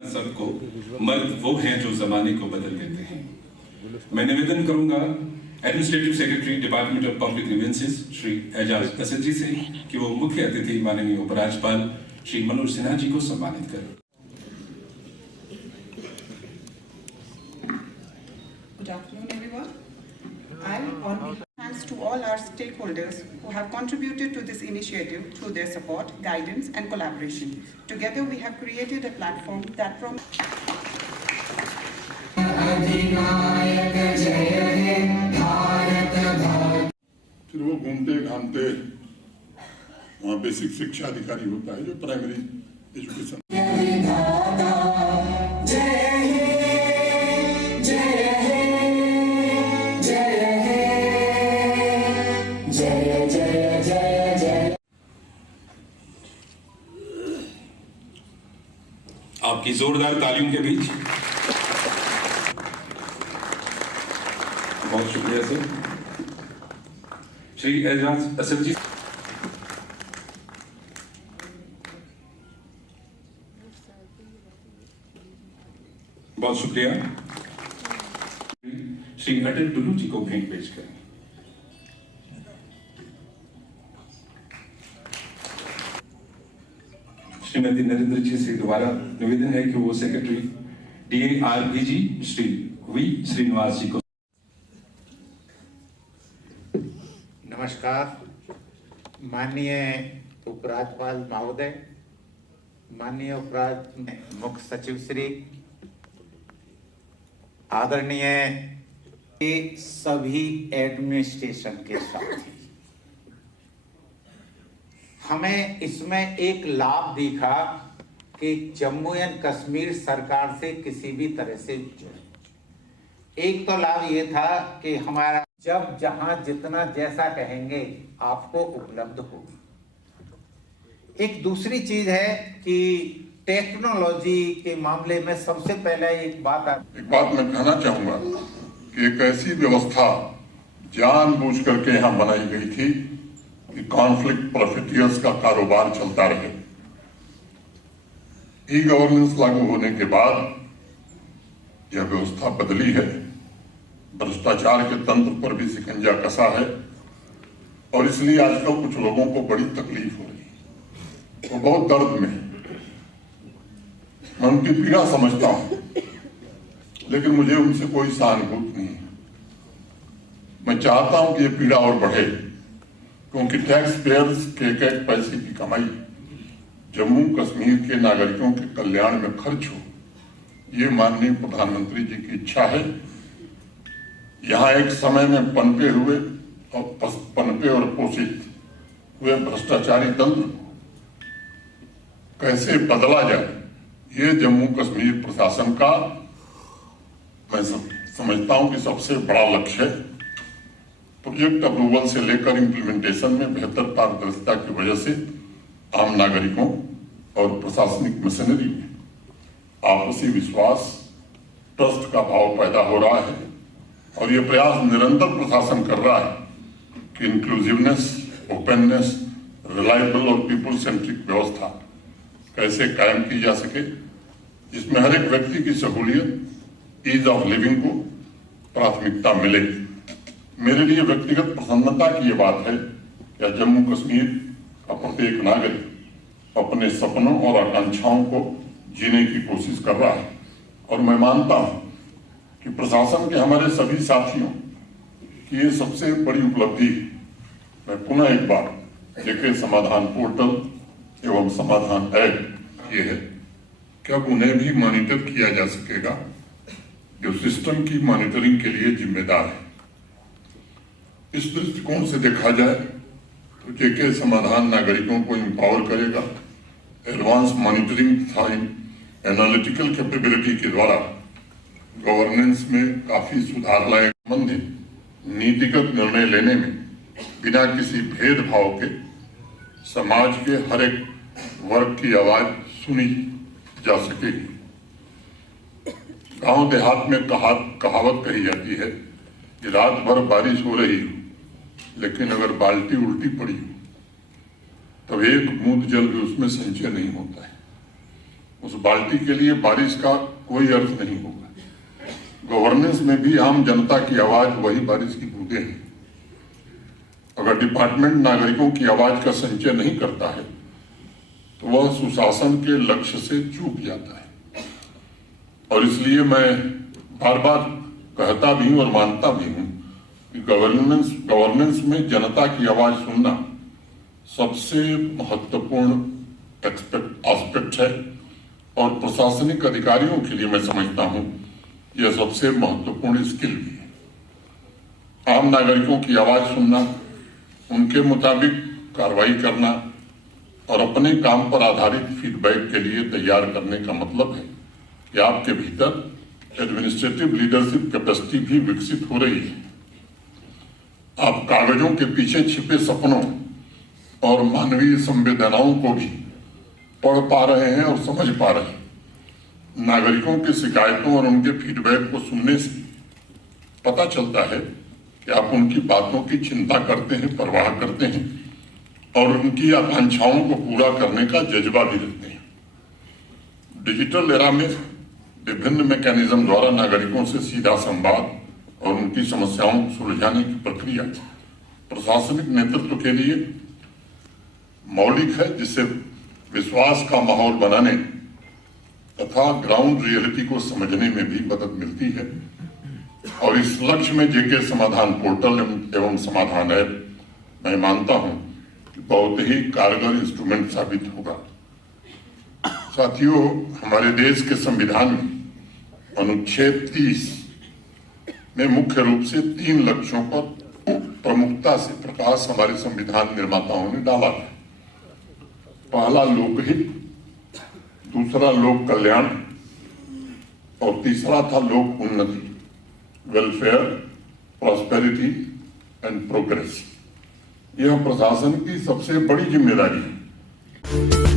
सबको मर्द वो हैं जो जमाने को बदल देते हैं। मैं निवेदन करूंगा administrative secretary department of public grievances Shri Ejaz Asad ji से कि वो मुख्य अतिथि माननीय उपराज्यपाल श्री मनोज सिन्हा जी को सम्मानित करें। Good afternoon, everyone. Thanks to all our stakeholders who have contributed to this initiative through their support, guidance, and collaboration. Together, we have created a platform that फिर वो घूमते घामते वहाँ बेसिक शिक्षा अधिकारी होता है जो प्राइमरी एजुकेशन। आपकी जोरदार तालियों के बीच बहुत शुक्रिया सर। श्री एजाज असद जी, बहुत शुक्रिया। श्री अटल डुल्लू जी को भेंट पेश करें। श्रीमती नरेंद्र जी से दोबारा निवेदन है कि वो सेक्रेटरी DARPG श्री वी श्रीनिवास जी को। नमस्कार माननीय उपराज्यपाल महोदय, माननीय मुख्य सचिव श्री, आदरणीय सभी एडमिनिस्ट्रेशन के साथी, हमें इसमें एक लाभ दिखा कि जम्मू एंड कश्मीर सरकार से किसी भी तरह से जुड़े। एक तो लाभ ये था कि हमारा जब जहां जितना जैसा कहेंगे आपको उपलब्ध होगी। एक दूसरी चीज है कि टेक्नोलॉजी के मामले में सबसे पहले एक बात मैं कहना चाहूंगा कि एक ऐसी व्यवस्था जानबूझ करके यहाँ बनाई गई थी कि कॉन्फ्लिक्ट प्रोफिटियर्स का कारोबार चलता रहे। ई गवर्नेंस लागू होने के बाद यह व्यवस्था बदली है, भ्रष्टाचार के तंत्र पर भी शिकंजा कसा है और इसलिए आजकल कुछ लोगों को बड़ी तकलीफ हो रही है, वो बहुत दर्द में है। मैं उनकी पीड़ा समझता हूं, लेकिन मुझे उनसे कोई सहानुभूति नहीं है। मैं चाहता हूं कि ये पीड़ा और बढ़े, क्योंकि टैक्स पेयर्स के एक पैसे की कमाई जम्मू कश्मीर के नागरिकों के कल्याण में खर्च हो, ये माननीय प्रधानमंत्री जी की इच्छा है। यहाँ एक समय में पनपे और पोषित हुए भ्रष्टाचारी तंत्र कैसे बदला जाए, ये जम्मू कश्मीर प्रशासन का मैं समझता हूं कि सबसे बड़ा लक्ष्य है। प्रोजेक्ट अप्रूवल से लेकर इम्प्लीमेंटेशन में बेहतर पारदर्शिता की वजह से आम नागरिकों और प्रशासनिक मशीनरी में आपसी विश्वास, ट्रस्ट का भाव पैदा हो रहा है और ये प्रयास निरंतर प्रशासन कर रहा है कि इंक्लूसिवनेस, ओपननेस, रिलायबल और पीपल सेंट्रिक व्यवस्था कैसे कायम की जा सके, जिसमें हर एक व्यक्ति की सहूलियत, ईज ऑफ लिविंग को प्राथमिकता मिले। मेरे लिए व्यक्तिगत प्रसन्नता की ये बात है कि जम्मू कश्मीर का प्रत्येक नागरिक अपने सपनों और आकांक्षाओं को जीने की कोशिश कर रहा है और मैं मानता हूं कि प्रशासन के हमारे सभी साथियों की ये सबसे बड़ी उपलब्धि है। मैं पुनः एक बार जेके समाधान पोर्टल एवं समाधान ऐप ये है कि अब उन्हें भी मॉनिटर किया जा सकेगा जो सिस्टम की मॉनिटरिंग के लिए जिम्मेदार है। इस दृष्टिकोण से देखा जाए तो जेके समाधान नागरिकों को एम्पावर करेगा, एडवांस मॉनिटरिंग एनालिटिकल कैपेबिलिटी के द्वारा गवर्नेंस में काफी सुधार लाए, संबंधित नीतिगत निर्णय लेने में बिना किसी भेदभाव के समाज के हर एक वर्ग की आवाज सुनी जा सकेगी। गांव देहात में कहावत कही जाती है कि रात भर बारिश हो रही हो, लेकिन अगर बाल्टी उल्टी पड़ी हो तब एक बूंद जल भी उसमें संचय नहीं होता है। उस बाल्टी के लिए बारिश का कोई अर्थ नहीं होगा। गवर्नेंस में भी आम जनता की आवाज वही बारिश की बूंदें हैं। अगर डिपार्टमेंट नागरिकों की आवाज का संचय नहीं करता है तो वह सुशासन के लक्ष्य से चूक जाता है। और इसलिए मैं बार बार कहता भी हूं और मानता भी हूं कि गवर्नेंस में जनता की आवाज सुनना सबसे महत्वपूर्ण एस्पेक्ट है और प्रशासनिक अधिकारियों के लिए मैं समझता हूं यह सबसे महत्वपूर्ण स्किल भी है। आम नागरिकों की आवाज सुनना, उनके मुताबिक कार्रवाई करना और अपने काम पर आधारित फीडबैक के लिए तैयार करने का मतलब है कि आपके भीतर एडमिनिस्ट्रेटिव लीडरशिप कैपेसिटी भी विकसित हो रही है। आप कागजों के पीछे छिपे सपनों और मानवीय संवेदनाओं को भी पढ़ पा रहे हैं और समझ पा रहे हैं। नागरिकों की शिकायतों और उनके फीडबैक को सुनने से पता चलता है कि आप उनकी बातों की चिंता करते हैं, परवाह करते हैं और उनकी आकांक्षाओं को पूरा करने का जज्बा भी रखते हैं। डिजिटल एरा में विभिन्न मैकेनिज्म द्वारा नागरिकों से सीधा संवाद और उनकी समस्याओं को सुलझाने की प्रक्रिया प्रशासनिक नेतृत्व के लिए मौलिक है, जिससे विश्वास का माहौल बनाने तथा ग्राउंड रियलिटी को समझने में भी मदद मिलती है। और इस लक्ष्य में जेके समाधान पोर्टल एवं समाधान ऐप मैं मानता हूं कि बहुत ही कारगर इंस्ट्रूमेंट साबित होगा। साथियों, हमारे देश के संविधान में अनुच्छेद 30 में मुख्य रूप से 3 लक्ष्यों पर प्रमुखता से प्रकाश हमारे संविधान निर्माताओं ने डाला है। पहला लोकहित, दूसरा लोक कल्याण और तीसरा था लोक उन्नति, वेलफेयर, प्रॉस्पेरिटी एंड प्रोग्रेस। यह प्रशासन की सबसे बड़ी जिम्मेदारी है।